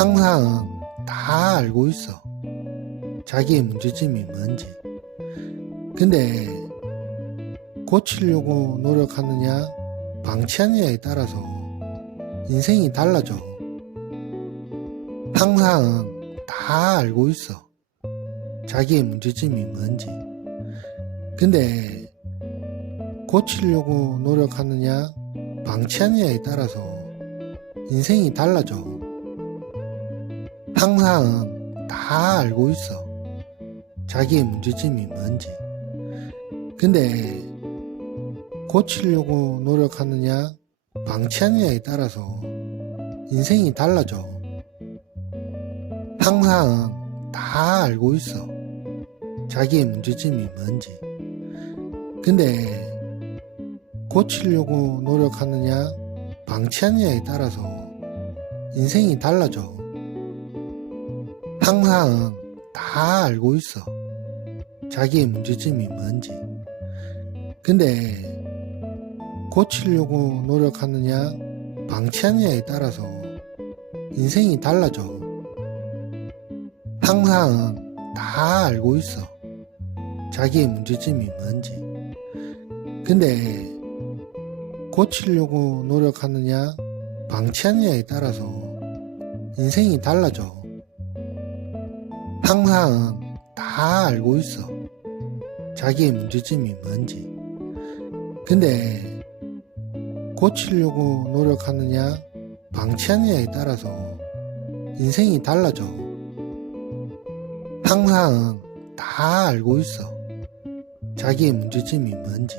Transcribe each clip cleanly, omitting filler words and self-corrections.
항상 다 알고 있어. 자기의 문제점이 뭔지. 근데 고치려고 노력하느냐, 방치하느냐에 따라서 인생이 달라져. 항상 다 알고 있어. 자기의 문제점이 뭔지. 근데 고치려고 노력하느냐, 방치하느냐에 따라서 인생이 달라져. 항상 다 알고 있어. 자기의 문제점이 뭔지. 근데 고치려고 노력하느냐, 방치하느냐에 따라서 인생이 달라져. 항상 다 알고 있어. 자기의 문제점이 뭔지. 근데 고치려고 노력하느냐, 방치하느냐에 따라서 인생이 달라져. 항상 다 알고 있어. 자기의 문제점이 뭔지. 근데 고치려고 노력하느냐, 방치하느냐에 따라서 인생이 달라져. 항상 다 알고 있어. 자기의 문제점이 뭔지. 근데 고치려고 노력하느냐, 방치하느냐에 따라서 인생이 달라져. 항상 다 알고 있어. 자기의 문제점이 뭔지. 근데 고치려고 노력하느냐, 방치하느냐에 따라서 인생이 달라져. 항상 다 알고 있어. 자기의 문제점이 뭔지.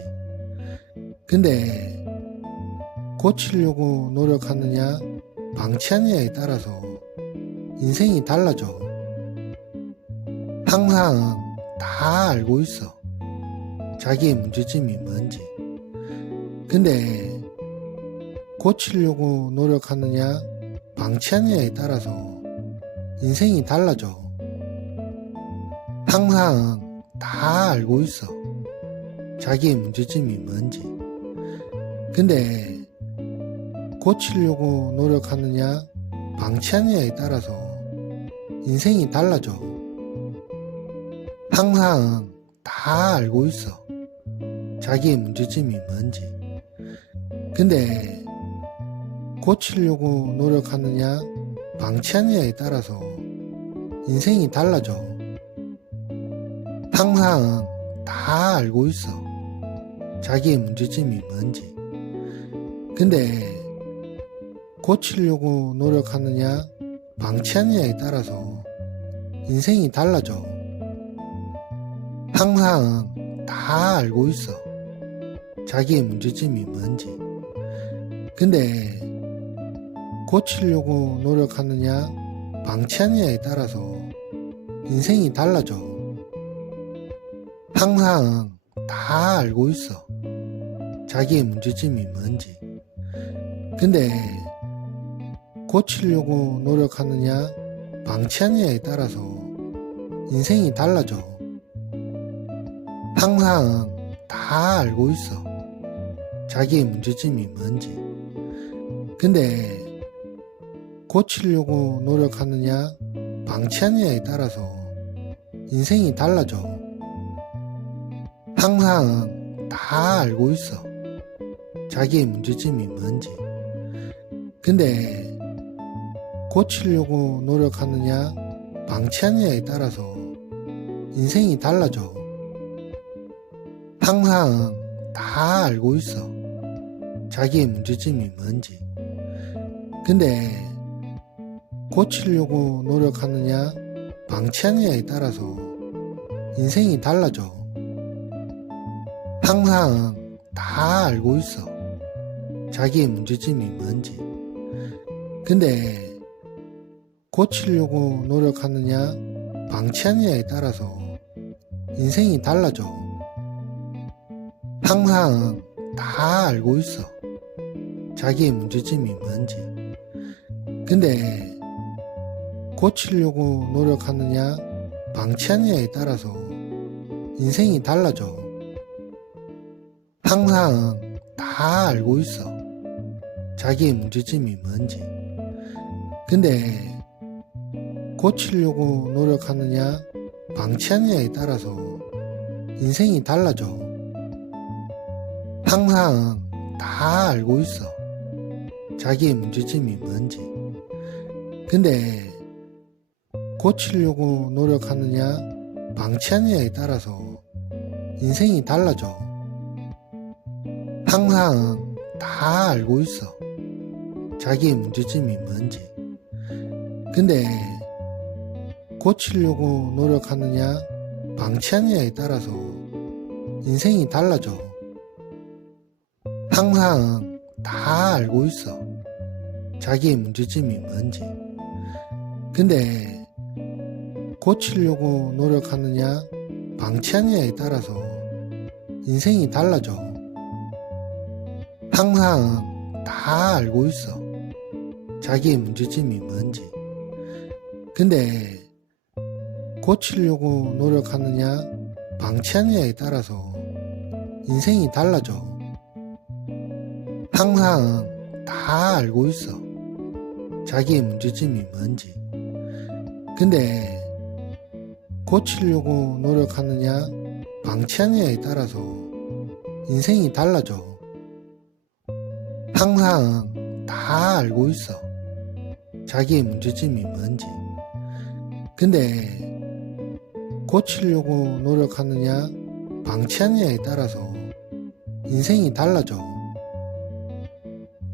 근데 고치려고 노력하느냐, 방치하느냐에 따라서 인생이 달라져. 항상 다 알고 있어. 자기의 문제점이 뭔지. 근데 고치려고 노력하느냐, 방치하느냐에 따라서 인생이 달라져. 항상 다 알고 있어. 자기의 문제점이 뭔지. 근데 고치려고 노력하느냐, 방치하느냐에 따라서 인생이 달라져. 항상 다 알고 있어. 자기의 문제점이 뭔지. 근데 고치려고 노력하느냐, 방치하느냐에 따라서 인생이 달라져. 항상 다 알고 있어. 자기의 문제점이 뭔지. 근데 고치려고 노력하느냐, 방치하느냐에 따라서 인생이 달라져. 항상 다 알고 있어. 자기의 문제점이 뭔지. 근데 고치려고 노력하느냐, 방치하느냐에 따라서 인생이 달라져. 항상 다 알고 있어. 자기의 문제점이 뭔지. 근데 고치려고 노력하느냐, 방치하느냐에 따라서 인생이 달라져. 항상 다 알고 있어. 자기의 문제점이 뭔지. 근데 고치려고 노력하느냐, 방치하느냐에 따라서 인생이 달라져. 항상 다 알고 있어. 자기의 문제점이 뭔지. 근데 고치려고 노력하느냐, 방치하느냐에 따라서 인생이 달라져. 항상 다 알고 있어. 자기의 문제점이 뭔지. 근데 고치려고 노력하느냐, 방치하느냐에 따라서 인생이 달라져. 항상 다 알고 있어. 자기의 문제점이 뭔지. 근데 고치려고 노력하느냐, 방치하느냐에 따라서 인생이 달라져. 항상 다 알고 있어. 자기의 문제점이 뭔지. 근데 고치려고 노력하느냐, 방치하느냐에 따라서 인생이 달라져. 항상 다 알고 있어. 자기의 문제점이 뭔지. 근데 고치려고 노력하느냐, 방치하느냐에 따라서 인생이 달라져. 항상 다 알고 있어. 자기의 문제점이 뭔지. 근데 고치려고 노력하느냐, 방치하느냐에 따라서 인생이 달라져. 항상 다 알고 있어. 자기의 문제점이 뭔지. 근데 고치려고 노력하느냐, 방치하느냐에 따라서 인생이 달라져. 항상 다 알고 있어. 자기의 문제점이 뭔지. 근데 고치려고 노력하느냐, 방치하느냐에 따라서 인생이 달라져. 항상 다 알고 있어. 자기의 문제점이 뭔지. 근데 고치려고 노력하느냐, 방치하느냐에 따라서 인생이 달라져. 항상 다 알고 있어. 자기의 문제점이 뭔지. 근데 고치려고 노력하느냐, 방치하느냐에 따라서 인생이 달라져. 항상 다 알고 있어. 자기의 문제점이 뭔지. 근데 고치려고 노력하느냐, 방치하느냐에 따라서 인생이 달라져.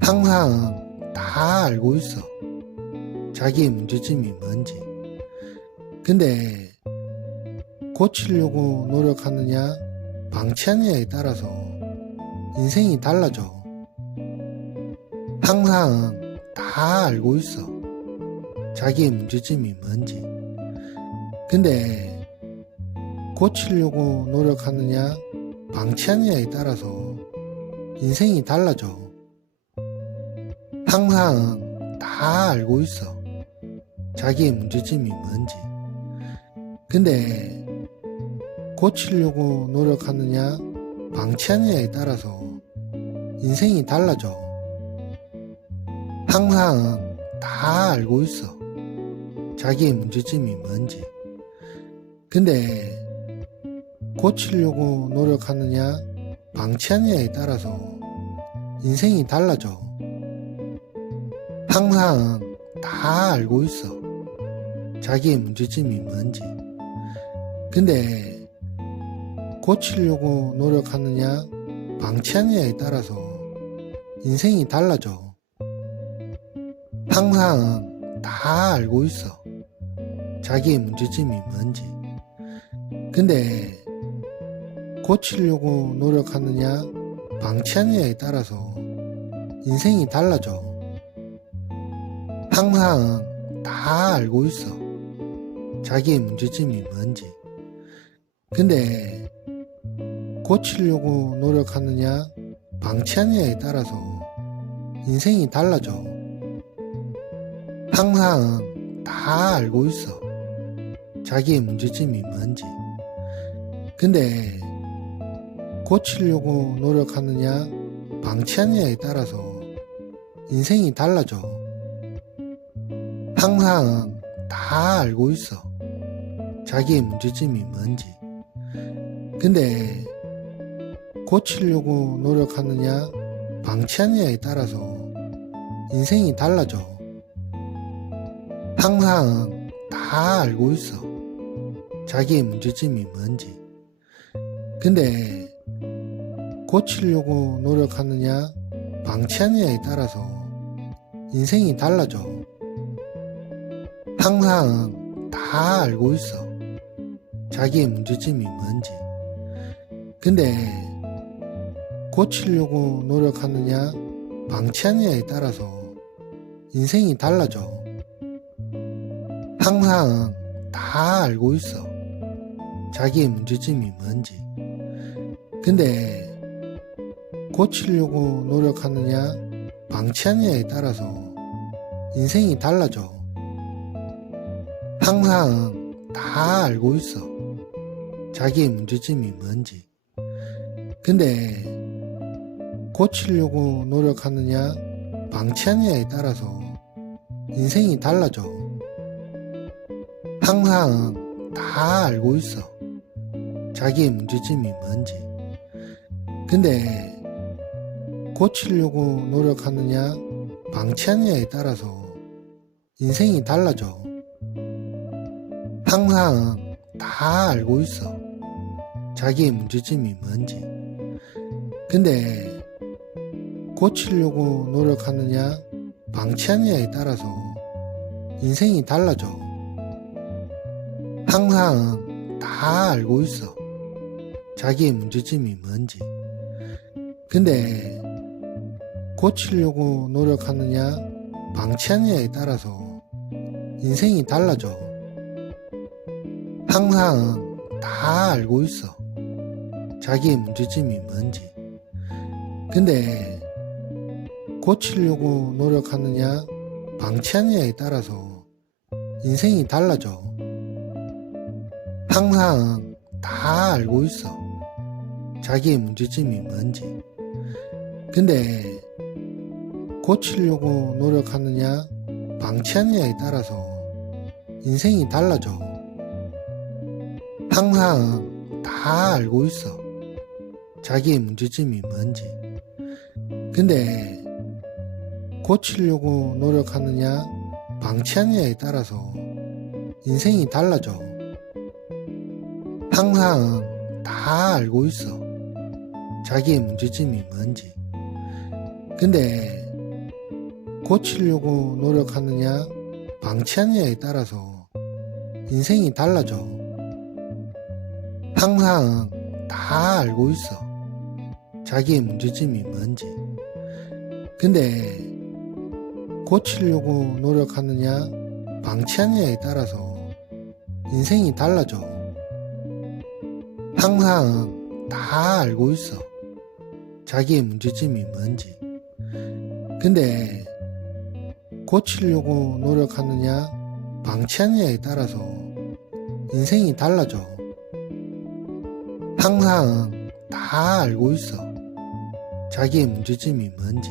항상 다 알고 있어. 자기의 문제점이 뭔지. 근데 고치려고 노력하느냐, 방치하느냐에 따라서 인생이 달라져. 항상 다 알고 있어. 자기의 문제점이 뭔지. 근데 고치려고 노력하느냐, 방치하느냐에 따라서 인생이 달라져. 항상 다 알고 있어. 자기의 문제점이 뭔지. 근데 고치려고 노력하느냐, 방치하느냐에 따라서 인생이 달라져. 항상 다 알고 있어. 자기의 문제점이 뭔지. 근데 고치려고 노력하느냐, 방치하느냐에 따라서 인생이 달라져. 항상 다 알고 있어. 자기의 문제점이 뭔지. 근데 고치려고 노력하느냐, 방치하느냐에 따라서 인생이 달라져. 항상 다 알고 있어. 자기의 문제점이 뭔지. 근데 고치려고 노력하느냐, 방치하느냐에 따라서 인생이 달라져. 항상 다 알고 있어. 자기의 문제점이 뭔지. 근데 고치려고 노력하느냐, 방치하느냐에 따라서 인생이 달라져. 항상 다 알고 있어. 자기의 문제점이 뭔지. 근데 고치려고 노력하느냐, 방치하느냐에 따라서 인생이 달라져. 항상 다 알고 있어. 자기의 문제점이 뭔지. 근데 고치려고 노력하느냐, 방치하느냐에 따라서 인생이 달라져. 항상 다 알고 있어. 자기의 문제점이 뭔지. 근데 고치려고 노력하느냐, 방치하느냐에 따라서 인생이 달라져. 항상 다 알고 있어. 자기의 문제점이 뭔지. 근데 고치려고 노력하느냐, 방치하느냐에 따라서 인생이 달라져. 항상 다 알고 있어. 자기의 문제점이 뭔지. 근데 고치려고 노력하느냐, 방치하느냐에 따라서 인생이 달라져. 항상 다 알고 있어. 자기의 문제점이 뭔지. 근데 고치려고 노력하느냐, 방치하느냐에 따라서 인생이 달라져. 항상 다 알고 있어. 자기의 문제점이 뭔지. 근데 고치려고 노력하느냐 방치하느냐에 따라서 인생이 달라져. 항상 다 알고 있어. 자기의 문제점이 뭔지. 근데 고치려고 노력하느냐 방치하느냐에 따라서 인생이 달라져. 항상 다 알고 있어. 자기의 문제점이 뭔지. 근데 고치려고 노력하느냐 방치하느냐에 따라서 인생이 달라져. 항상 다 알고 있어. 자기의 문제점이 뭔지. 근데 고치려고 노력하느냐 방치하느냐에 따라서 인생이 달라져. 항상 다 알고 있어. 자기의 문제점이 뭔지. 근데 고치려고 노력하느냐 방치하느냐에 따라서 인생이 달라져. 항상 다 알고 있어. 자기의 문제점이 뭔지. 근데 고치려고 노력하느냐 방치하느냐에 따라서 인생이 달라져. 항상 다 알고 있어. 자기의 문제점이 뭔지. 근데 고치려고 노력하느냐 방치하느냐에 따라서 인생이 달라져. 항상 다 알고 있어. 자기의 문제점이 뭔지. 근데 고치려고 노력하느냐 방치하느냐에 따라서 인생이 달라져. 항상 다 알고 있어. 자기의 문제점이 뭔지. 근데 고치려고 노력하느냐 방치하느냐에 따라서 인생이 달라져. 항상 다 알고 있어. 자기의 문제점이 뭔지.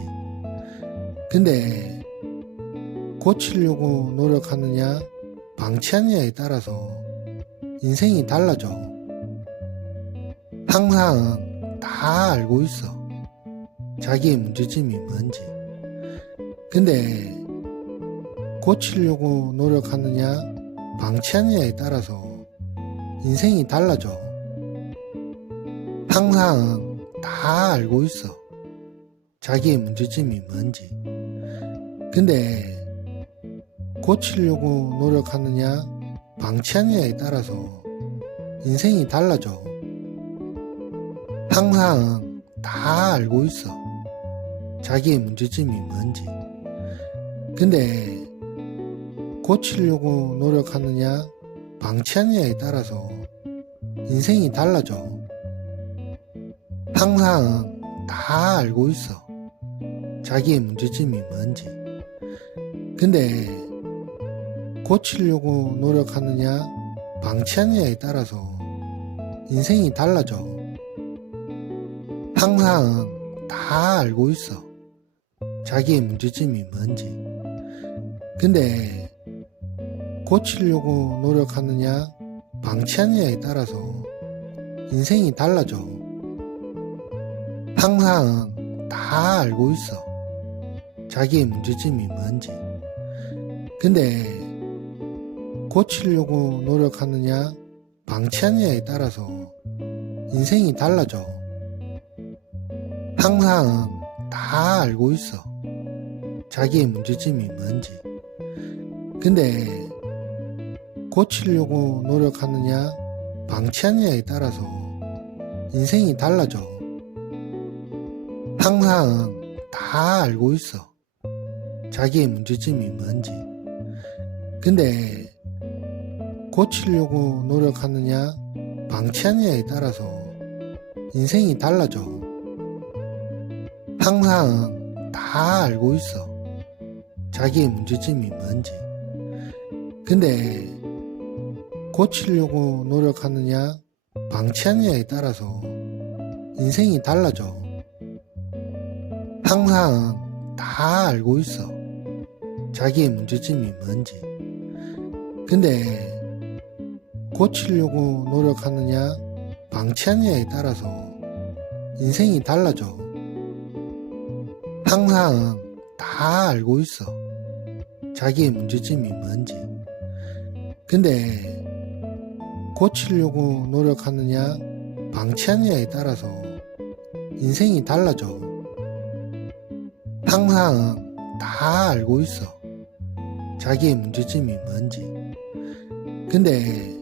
근데 고치려고 노력하느냐 방치하느냐에 따라서 인생이 달라져. 항상 다 알고 있어. 자기의 문제점이 뭔지. 근데 고치려고 노력하느냐 방치하느냐에 따라서 인생이 달라져. 항상 다 알고 있어. 자기의 문제점이 뭔지. 근데 고치려고 노력하느냐 방치하느냐에 따라서 인생이 달라져. 항상 다 알고 있어. 자기의 문제점이 뭔지. 근데 고치려고 노력하느냐 방치하느냐에 따라서 인생이 달라져. 항상 다 알고 있어. 자기의 문제점이 뭔지. 근데 고치려고 노력하느냐 방치하느냐에 따라서 인생이 달라져. 항상 다 알고 있어. 자기의 문제점이 뭔지. 근데 고치려고 노력하느냐 방치하느냐에 따라서 인생이 달라져. 항상 다 알고 있어. 자기의 문제점이 뭔지. 근데 고치려고 노력하느냐 방치하느냐에 따라서 인생이 달라져. 항상 다 알고 있어. 자기의 문제점이 뭔지. 근데 고치려고 노력하느냐 방치하느냐에 따라서 인생이 달라져. 항상 다 알고 있어. 자기의 문제점이 뭔지. 근데 고치려고 노력하느냐 방치하느냐에 따라서 인생이 달라져. 항상 다 알고 있어. 자기의 문제점이 뭔지. 근데 고치려고 노력하느냐 방치하느냐에 따라서 인생이 달라져. 항상 다 알고 있어. 자기의 문제점이 뭔지. 근데 고치려고 노력하느냐, 방치하느냐에 따라서 인생이 달라져. 항상 다 알고 있어. 자기의 문제점이 뭔지. 근데 고치려고 노력하느냐, 방치하느냐에 따라서 인생이 달라져. 항상 다 알고 있어. 자기의 문제점이 뭔지. 근데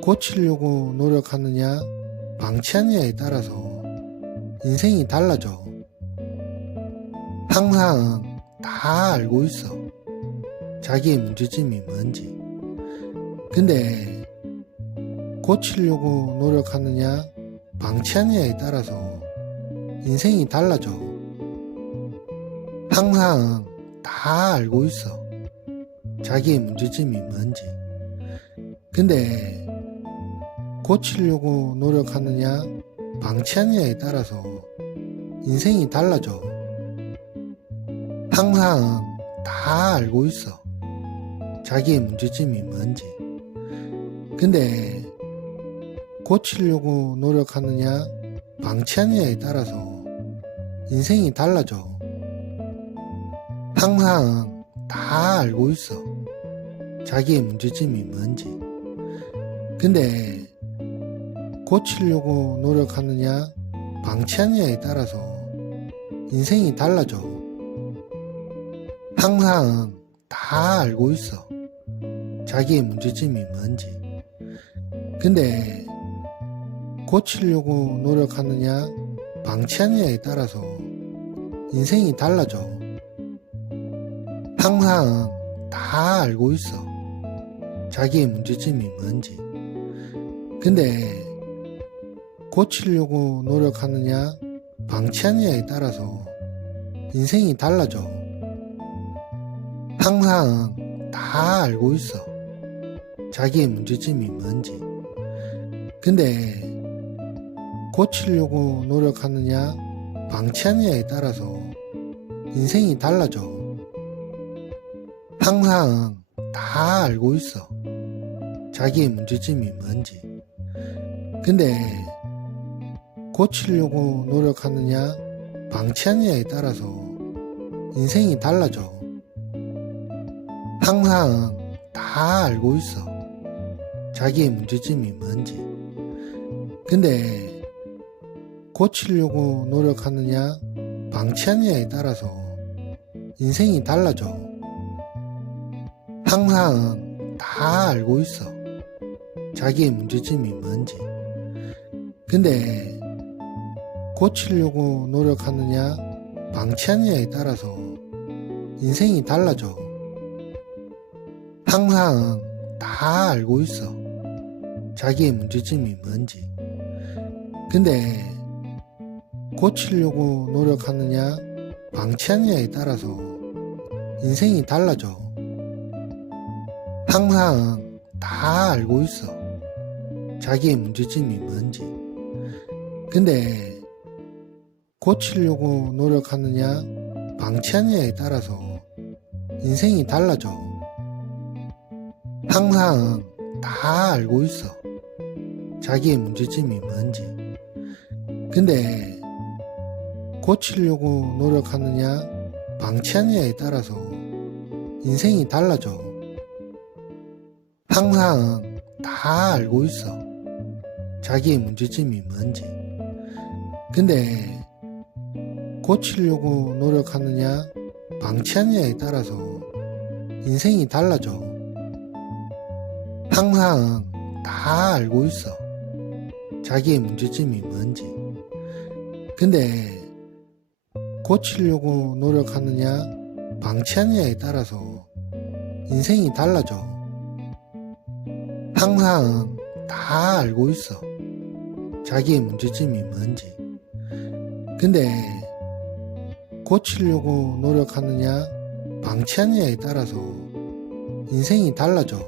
고치려고 노력하느냐, 방치하느냐에 따라서 인생이 달라져. 항상 다 알고 있어. 자기의 문제점이 뭔지. 근데 고치려고 노력하느냐, 방치하느냐에 따라서 인생이 달라져. 항상 다 알고 있어. 자기의 문제점이 뭔지. 근데 고치려고 노력하느냐, 방치하느냐에 따라서 인생이 달라져. 항상 다 알고 있어. 자기의 문제점이 뭔지. 근데 고치려고 노력하느냐, 방치하느냐에 따라서 인생이 달라져. 항상 다 알고 있어. 자기의 문제점이 뭔지. 근데 고치려고 노력하느냐, 방치하느냐에 따라서 인생이 달라져. 항상 다 알고 있어. 자기의 문제점이 뭔지. 근데 고치려고 노력하느냐, 방치하느냐에 따라서 인생이 달라져. 항상 다 알고 있어. 자기의 문제점이 뭔지. 근데 고치려고 노력하느냐, 방치하느냐에 따라서 인생이 달라져. 항상 다 알고 있어. 자기의 문제점이 뭔지. 근데 고치려고 노력하느냐, 방치하느냐에 따라서 인생이 달라져. 항상 다 알고 있어. 자기의 문제점이 뭔지. 근데 고치려고 노력하느냐, 방치하느냐에 따라서 인생이 달라져. 항상 다 알고 있어. 자기의 문제점이 뭔지. 근데 고치려고 노력하느냐, 방치하느냐에 따라서 인생이 달라져. 항상 다 알고 있어. 자기의 문제점이 뭔지. 근데 고치려고 노력하느냐, 방치하느냐에 따라서 인생이 달라져. 항상 다 알고 있어. 자기의 문제점이 뭔지. 근데 고치려고 노력하느냐, 방치하느냐에 따라서 인생이 달라져. 항상 다 알고 있어. 자기의 문제점이 뭔지. 근데 고치려고 노력하느냐, 방치하느냐에 따라서 인생이 달라져. 항상 다 알고 있어. 자기의 문제점이 뭔지. 근데 고치려고 노력하느냐, 방치하느냐에 따라서 인생이 달라져. 항상 다 알고 있어. 자기의 문제점이 뭔지. 근데 고치려고 노력하느냐, 방치하느냐에 따라서 인생이 달라져. 항상 다 알고 있어. 자기의 문제점이 뭔지. 근데 고치려고 노력하느냐, 방치하느냐에 따라서 인생이 달라져. 항상 다 알고 있어. 자기의 문제점이 뭔지. 근데 고치려고 노력하느냐, 방치하느냐에 따라서 인생이 달라져.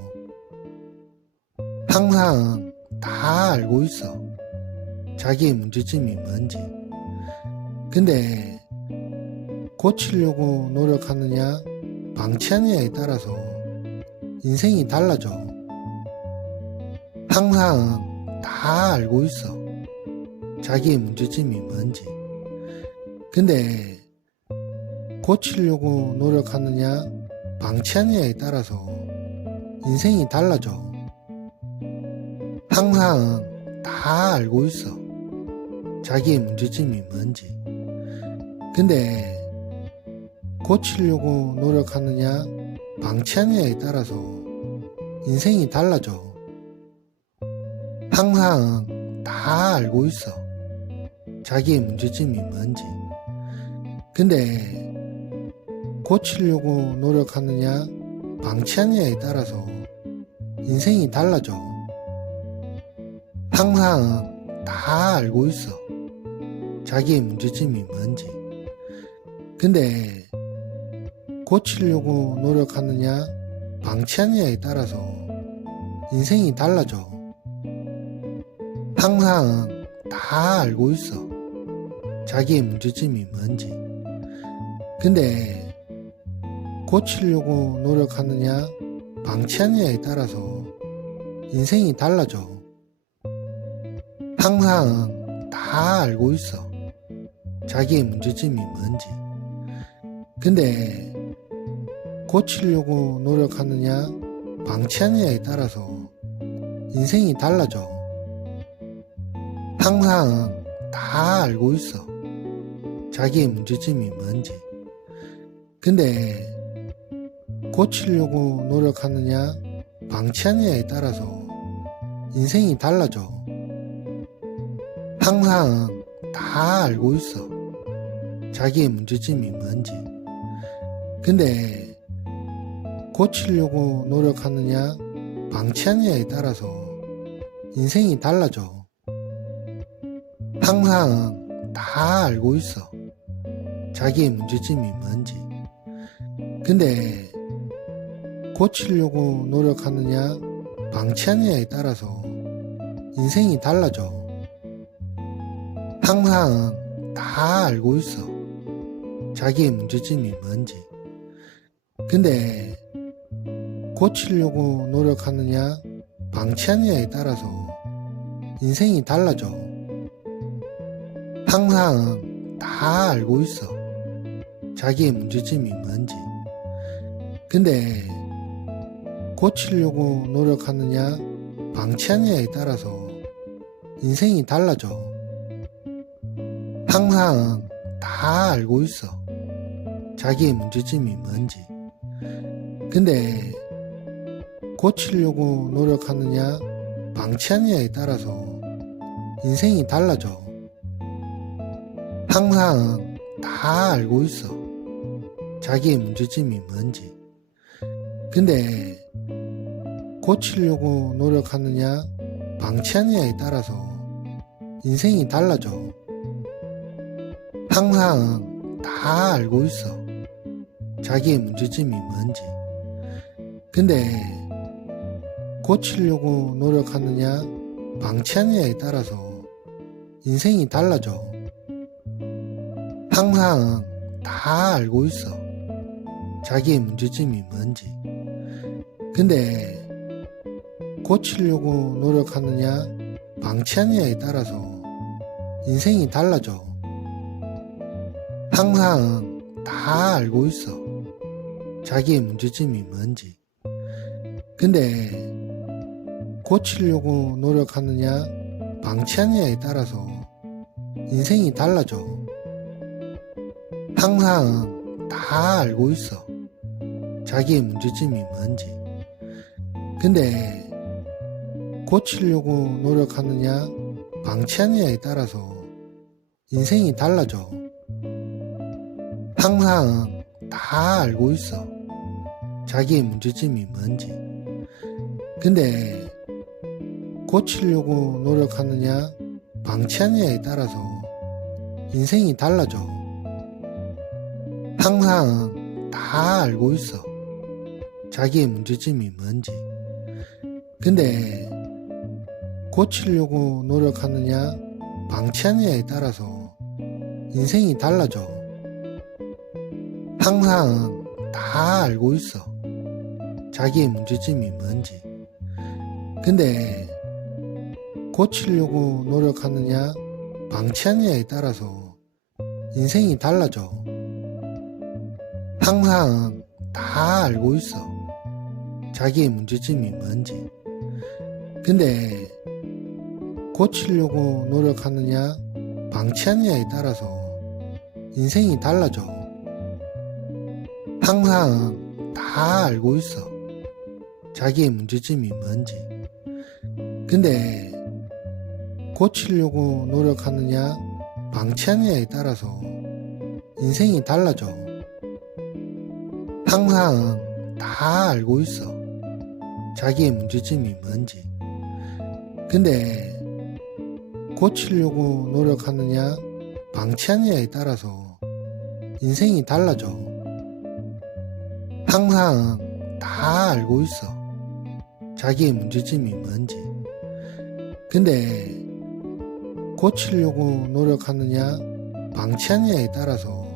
항상 다 알고 있어. 자기의 문제점이 뭔지. 근데 고치려고 노력하느냐, 방치하느냐에 따라서 인생이 달라져. 항상 다 알고 있어. 자기의 문제점이 뭔지. 근데 고치려고 노력하느냐, 방치하느냐에 따라서 인생이 달라져. 항상 다 알고 있어. 자기의 문제점이 뭔지. 근데 고치려고 노력하느냐, 방치하느냐에 따라서 인생이 달라져. 항상 다 알고 있어. 자기의 문제점이 뭔지. 근데 고치려고 노력하느냐, 방치하느냐에 따라서 인생이 달라져. 항상 다 알고 있어. 자기의 문제점이 뭔지. 근데 고치려고 노력하느냐, 방치하느냐에 따라서 인생이 달라져. 항상 다 알고 있어. 자기의 문제점이 뭔지. 근데 고치려고 노력하느냐, 방치하느냐에 따라서 인생이 달라져. 항상 다 알고 있어. 자기의 문제점이 뭔지. 근데 고치려고 노력하느냐, 방치하느냐에 따라서 인생이 달라져. 항상 다 알고 있어. 자기의 문제점이 뭔지. 근데 고치려고 노력하느냐, 방치하느냐에 따라서 인생이 달라져. 항상 다 알고 있어. 자기의 문제점이 뭔지. 근데 고치려고 노력하느냐, 방치하느냐에 따라서 인생이 달라져. 항상 다 알고 있어. 자기의 문제점이 뭔지. 근데 고치려고 노력하느냐, 방치하느냐에 따라서 인생이 달라져. 항상 다 알고 있어. 자기의 문제점이 뭔지. 근데 고치려고 노력하느냐, 방치하느냐에 따라서 인생이 달라져. 항상 다 알고 있어. 자기의 문제점이 뭔지. 근데 고치려고 노력하느냐, 방치하느냐에 따라서 인생이 달라져. 항상 다 알고 있어. 자기의 문제점이 뭔지. 근데 고치려고 노력하느냐, 방치하느냐에 따라서 인생이 달라져. 항상 다 알고 있어. 자기의 문제점이 뭔지. 근데 고치려고 노력하느냐, 방치하느냐에 따라서 인생이 달라져. 항상 다 알고 있어. 자기의 문제점이 뭔지. 근데 고치려고 노력하느냐, 방치하느냐에 따라서 인생이 달라져. 항상 다 알고 있어. 자기의 문제점이 뭔지. 근데 고치려고 노력하느냐, 방치하느냐에 따라서 인생이 달라져. 항상 다 알고 있어. 자기의 문제점이 뭔지. 근데 고치려고 노력하느냐, 방치하느냐에 따라서 인생이 달라져. 항상 다 알고 있어. 자기의 문제점이 뭔지. 근데 고치려고 노력하느냐, 방치하느냐에 따라서 인생이 달라져. 항상 다 알고 있어. 자기의 문제점이 뭔지. 근데 고치려고 노력하느냐, 방치하느냐에 따라서 인생이 달라져. 항상 다 알고 있어. 자기의 문제점이 뭔지. 근데 고치려고 노력하느냐, 방치하느냐에 따라서 인생이 달라져. 항상 다 알고 있어. 자기의 문제점이 뭔지. 근데 고치려고 노력하느냐, 방치하느냐에 따라서 인생이 달라져. 항상 다 알고 있어. 자기의 문제점이 뭔지. 근데 고치려고 노력하느냐, 방치하느냐에 따라서 인생이 달라져. 항상 다 알고 있어. 자기의 문제점이 뭔지. 근데 고치려고 노력하느냐, 방치하느냐에 따라서 인생이 달라져. 항상 다 알고 있어. 자기의 문제점이 뭔지. 근데 고치려고 노력하느냐, 방치하느냐에 따라서 인생이 달라져. 항상 다 알고 있어. 자기의 문제점이 뭔지. 근데 고치려고 노력하느냐, 방치하느냐에 따라서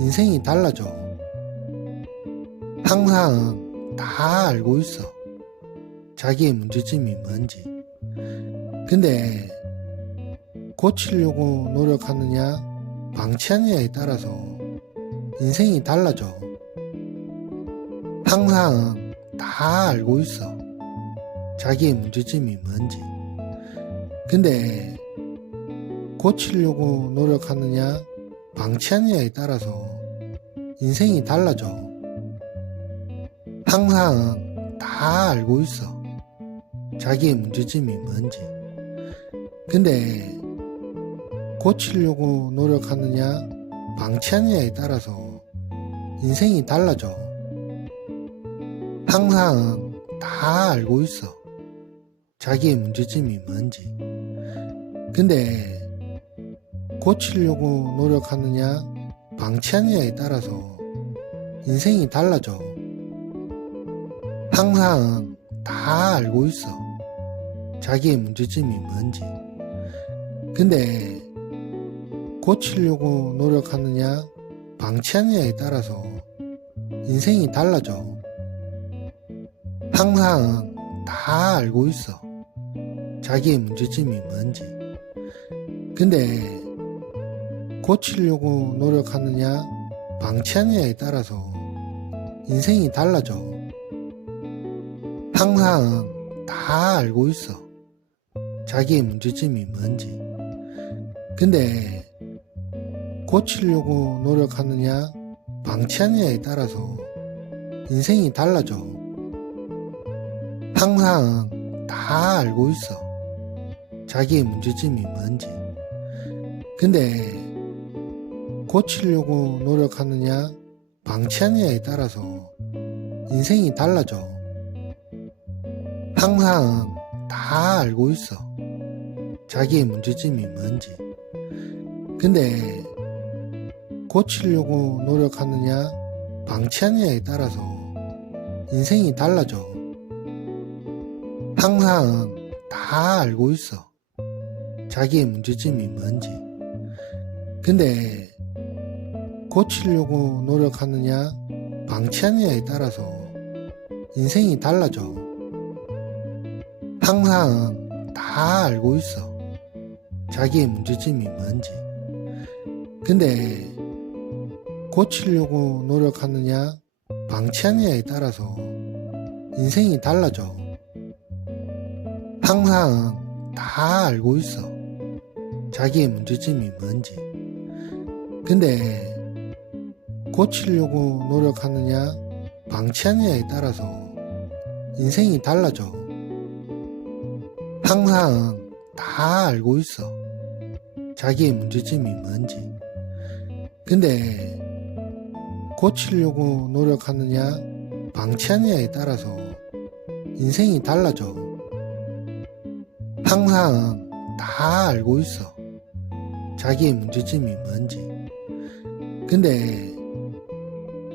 인생이 달라져. 항상 다 알고 있어. 자기의 문제점이 뭔지. 근데 고치려고 노력하느냐, 방치하느냐에 따라서 인생이 달라져. 항상 다 알고 있어. 자기의 문제점이 뭔지. 근데 고치려고 노력하느냐, 방치하느냐에 따라서 인생이 달라져. 항상 다 알고 있어. 자기의 문제점이 뭔지. 근데 고치려고 노력하느냐, 방치하느냐에 따라서 인생이 달라져. 항상 다 알고 있어. 자기의 문제점이 뭔지. 근데 고치려고 노력하느냐, 방치하느냐에 따라서 인생이 달라져. 항상 다 알고 있어. 자기의 문제점이 뭔지. 근데 고치려고 노력하느냐, 방치하느냐에 따라서 인생이 달라져. 항상 다 알고 있어. 자기의 문제점이 뭔지. 근데 고치려고 노력하느냐, 방치하느냐에 따라서 인생이 달라져. 항상 다 알고 있어. 자기의 문제점이 뭔지. 근데 고치려고 노력하느냐, 방치하느냐에 따라서 인생이 달라져. 항상 다 알고 있어. 자기의 문제점이 뭔지. 근데 고치려고 노력하느냐, 방치하느냐에 따라서 인생이 달라져. 항상 다 알고 있어. 자기의 문제점이 뭔지. 근데 고치려고 노력하느냐, 방치하느냐에 따라서 인생이 달라져. 항상 다 알고 있어. 자기의 문제점이 뭔지. 근데 고치려고 노력하느냐, 방치하느냐에 따라서 인생이 달라져. 항상 다 알고 있어. 자기의 문제점이 뭔지. 근데 고치려고 노력하느냐, 방치하느냐에 따라서 인생이 달라져. 항상 다 알고 있어. 자기의 문제점이 뭔지. 근데 고치려고 노력하느냐, 방치하느냐에 따라서 인생이 달라져. 항상 다 알고 있어. 자기의 문제점이 뭔지. 근데 고치려고 노력하느냐, 방치하느냐에 따라서 인생이 달라져. 항상 다 알고 있어. 자기의 문제점이 뭔지. 근데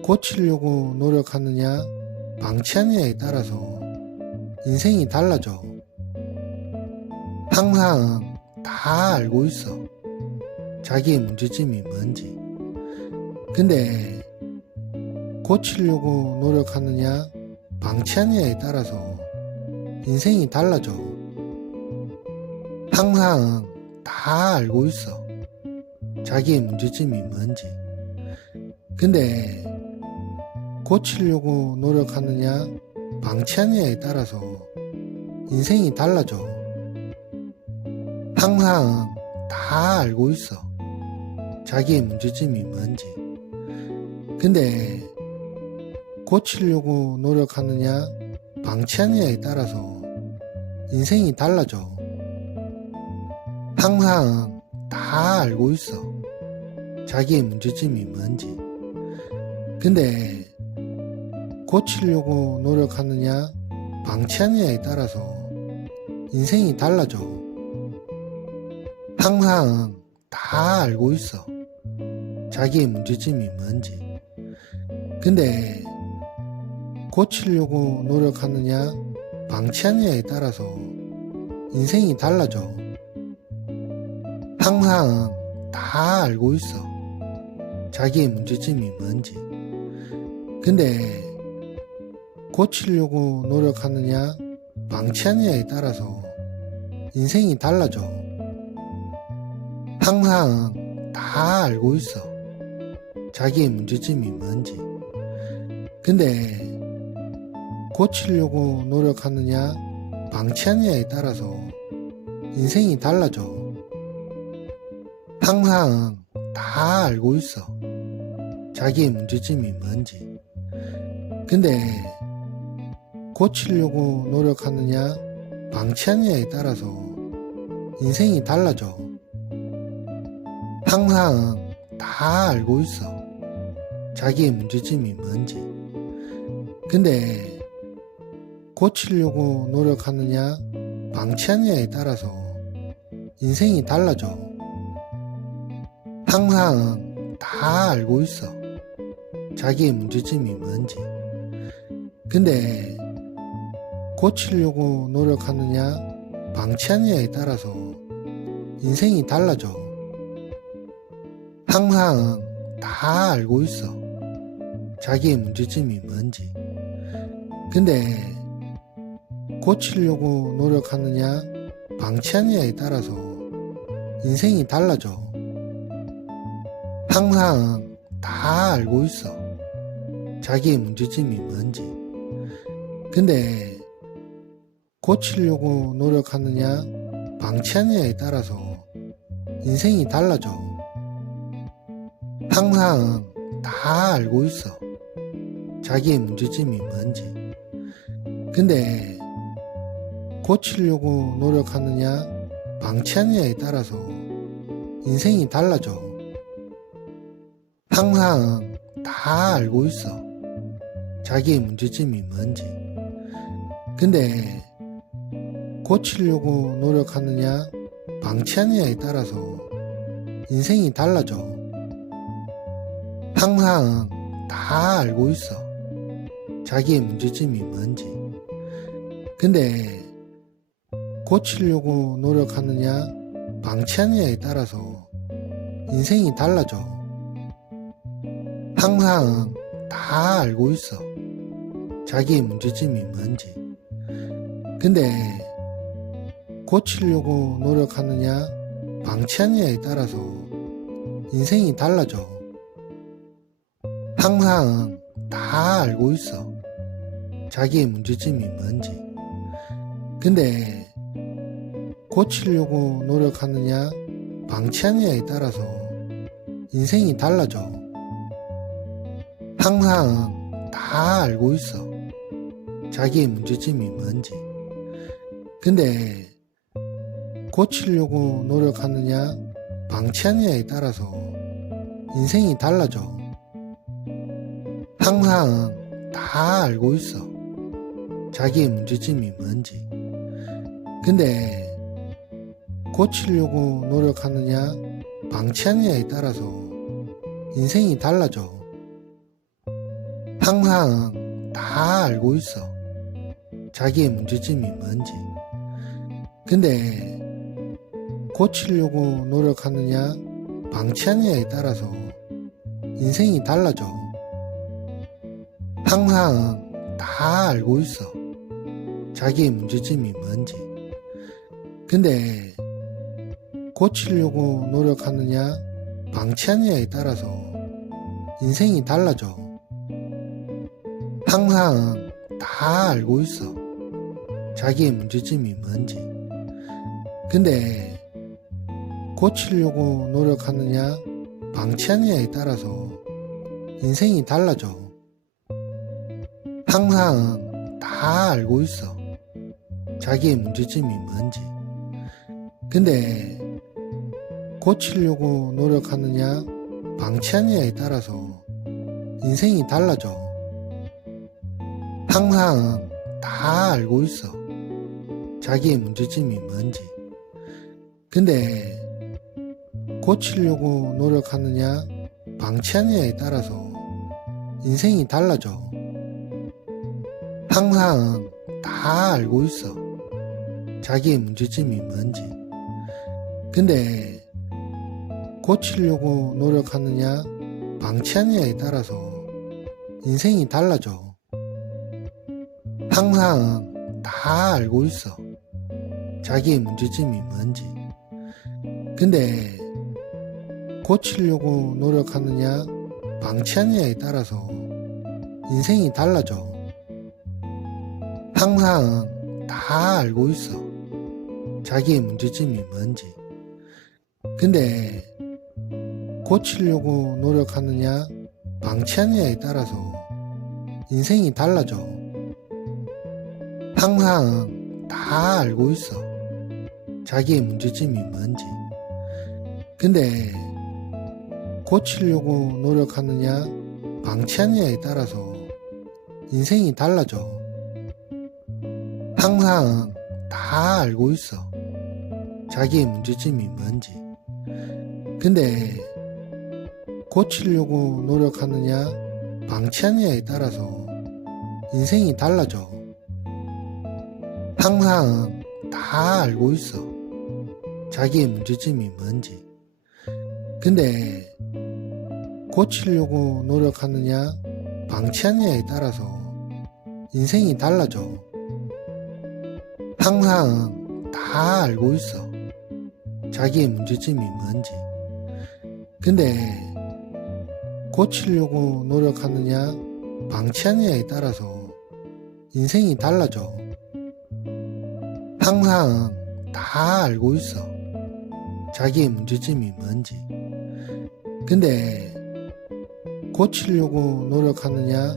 고치려고 노력하느냐, 방치하느냐에 따라서 인생이 달라져. 항상 다 알고 있어. 자기의 문제점이 뭔지. 근데 고치려고 노력하느냐, 방치하느냐에 따라서 인생이 달라져. 항상 다 알고 있어. 자기의 문제점이 뭔지. 근데 고치려고 노력하느냐, 방치하느냐에 따라서 인생이 달라져. 항상 다 알고 있어. 자기의 문제점이 뭔지. 근데 고치려고 노력하느냐, 방치하느냐에 따라서 인생이 달라져. 항상 다 알고 있어. 자기의 문제점이 뭔지. 근데 고치려고 노력하느냐, 방치하느냐에 따라서 인생이 달라져. 항상 다 알고 있어. 자기의 문제점이 뭔지. 근데 고치려고 노력하느냐, 방치하느냐에 따라서 인생이 달라져. 항상 다 알고 있어. 자기의 문제점이 뭔지. 근데 고치려고 노력하느냐, 방치하느냐에 따라서 인생이 달라져. 항상 다 알고 있어. 자기의 문제점이 뭔지. 근데 고치려고 노력하느냐, 방치하느냐에 따라서 인생이 달라져. 항상 다 알고 있어. 자기의 문제점이 뭔지. 근데 고치려고 노력하느냐, 방치하느냐에 따라서 인생이 달라져. 항상 다 알고 있어. 자기의 문제점이 뭔지. 근데 고치려고 노력하느냐, 방치하느냐에 따라서 인생이 달라져. 항상 다 알고 있어. 자기의 문제점이 뭔지. 근데 고치려고 노력하느냐, 방치하느냐에 따라서 인생이 달라져. 항상 다 알고 있어. 자기의 문제점이 뭔지. 근데 고치려고 노력하느냐, 방치하느냐에 따라서 인생이 달라져. 항상 다 알고 있어. 자기의 문제점이 뭔지. 근데 고치려고 노력하느냐, 방치하느냐에 따라서 인생이 달라져. 항상 다 알고 있어. 자기의 문제점이 뭔지. 근데 고치려고 노력하느냐, 방치하느냐에 따라서 인생이 달라져. 항상 다 알고 있어. 자기의 문제점이 뭔지. 근데 고치려고 노력하느냐, 방치하느냐에 따라서 인생이 달라져. 항상 다 알고 있어. 자기의 문제점이 뭔지. 근데 고치려고 노력하느냐, 방치하느냐에 따라서 인생이 달라져. 항상 다 알고 있어. 자기의 문제점이 뭔지. 근데 고치려고 노력하느냐, 방치하느냐에 따라서 인생이 달라져. 항상 다 알고 있어. 자기의 문제점이 뭔지. 근데 고치려고 노력하느냐, 방치하느냐에 따라서 인생이 달라져. 항상 다 알고 있어. 자기의 문제점이 뭔지. 근데 고치려고 노력하느냐, 방치하느냐에 따라서 인생이 달라져. 항상 다 알고 있어. 자기의 문제점이 뭔지. 근데 고치려고 노력하느냐, 방치하느냐에 따라서 인생이 달라져. 항상 다 알고 있어. 자기의 문제점이 뭔지. 근데 고치려고 노력하느냐, 방치하느냐에 따라서 인생이 달라져. 항상 다 알고 있어. 자기의 문제점이 뭔지. 근데 고치려고 노력하느냐, 방치하느냐에 따라서 인생이 달라져. 항상 다 알고 있어. 자기의 문제점이 뭔지. 근데 고치려고 노력하느냐, 방치하느냐에 따라서 인생이 달라져. 항상 다 알고 있어. 자기의 문제점이 뭔지. 근데 고치려고 노력하느냐, 방치하느냐에 따라서 인생이 달라져. 항상 다 알고 있어. 자기의 문제점이 뭔지. 근데 고치려고 노력하느냐, 방치하느냐에 따라서 인생이 달라져. 항상 다 알고 있어. 자기의 문제점이 뭔지. 근데 고치려고 노력하느냐, 방치하느냐에 따라서 인생이 달라져. 항상 다 알고 있어. 자기의 문제점이 뭔지. 근데 고치려고 노력하느냐, 방치하느냐에 따라서 인생이 달라져. 항상 다 알고 있어. 자기의 문제점이 뭔지. 근데 고치려고 노력하느냐, 방치하느냐에 따라서 인생이 달라져. 항상 다 알고 있어. 자기의 문제점이 뭔지. 근데 고치려고 노력하느냐, 방치하느냐에 따라서 인생이 달라져. 항상 다 알고 있어. 자기의 문제점이 뭔지. 근데 고치려고 노력하느냐, 방치하느냐에 따라서 인생이 달라져. 항상 다 알고 있어. 자기의 문제점이 뭔지. 근데 고치려고 노력하느냐, 방치하느냐에 따라서 인생이 달라져. 항상 다 알고 있어. 자기의 문제점이 뭔지. 근데 고치려고 노력하느냐, 방치하느냐에 따라서 인생이 달라져. 항상 다 알고 있어. 자기의 문제점이 뭔지. 근데 고치려고 노력하느냐,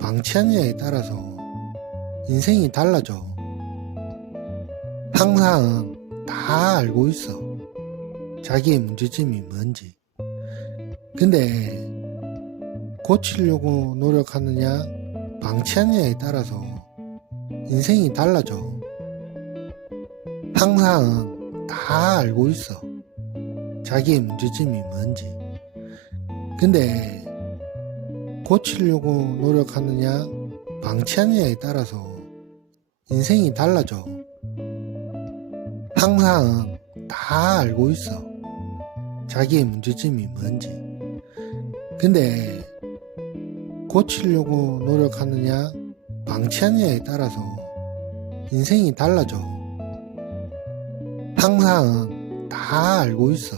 방치하느냐에 따라서 인생이 달라져. 항상 다 알고 있어. 자기의 문제점이 뭔지. 근데 고치려고 노력하느냐, 방치하느냐에 따라서 인생이 달라져. 항상 다 알고 있어. 자기의 문제점이 뭔지. 근데 고치려고 노력하느냐, 방치하느냐에 따라서 인생이 달라져. 항상 다 알고 있어. 자기의 문제점이 뭔지. 근데 고치려고 노력하느냐, 방치하느냐에 따라서 인생이 달라져. 항상 다 알고 있어.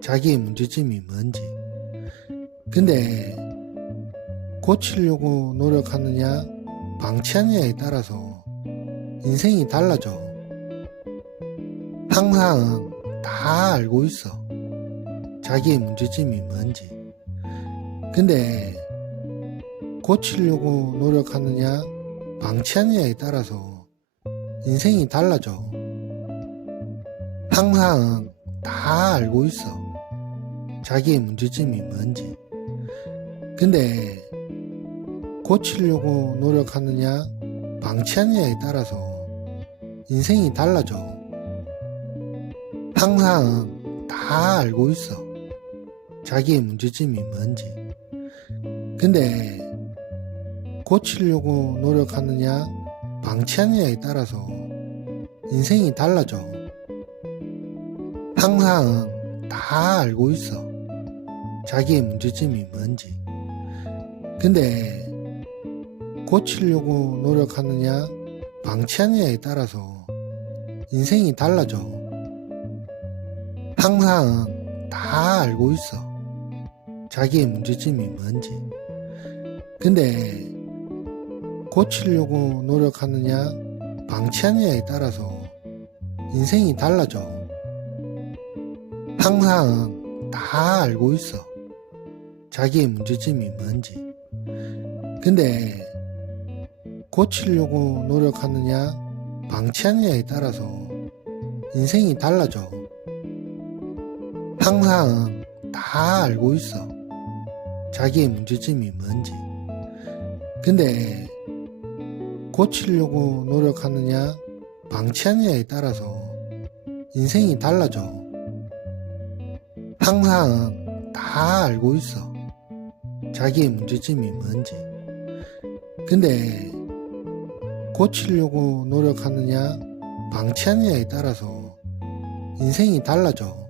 자기의 문제점이 뭔지. 근데 고치려고 노력하느냐, 방치하느냐에 따라서 인생이 달라져. 항상 다 알고 있어. 자기의 문제점이 뭔지. 근데 고치려고 노력하느냐, 방치하느냐에 따라서 인생이 달라져. 항상 다 알고 있어. 자기의 문제점이 뭔지. 근데 고치려고 노력하느냐, 방치하느냐에 따라서 인생이 달라져. 항상 다 알고 있어. 자기의 문제점이 뭔지. 근데 고치려고 노력하느냐, 방치하느냐에 따라서 인생이 달라져. 항상 다 알고 있어. 자기의 문제점이 뭔지. 근데 고치려고 노력하느냐, 방치하느냐에 따라서 인생이 달라져. 항상 다 알고 있어. 자기의 문제점이 뭔지. 근데 고치려고 노력하느냐, 방치하느냐에 따라서 인생이 달라져. 항상 다 알고 있어. 자기의 문제점이 뭔지. 근데 고치려고 노력하느냐, 방치하느냐에 따라서 인생이 달라져. 항상 다 알고 있어. 자기의 문제점이 뭔지. 근데 고치려고 노력하느냐, 방치하느냐에 따라서 인생이 달라져. 항상 다 알고 있어. 자기의 문제점이 뭔지. 근데 고치려고 노력하느냐, 방치하느냐에 따라서 인생이 달라져.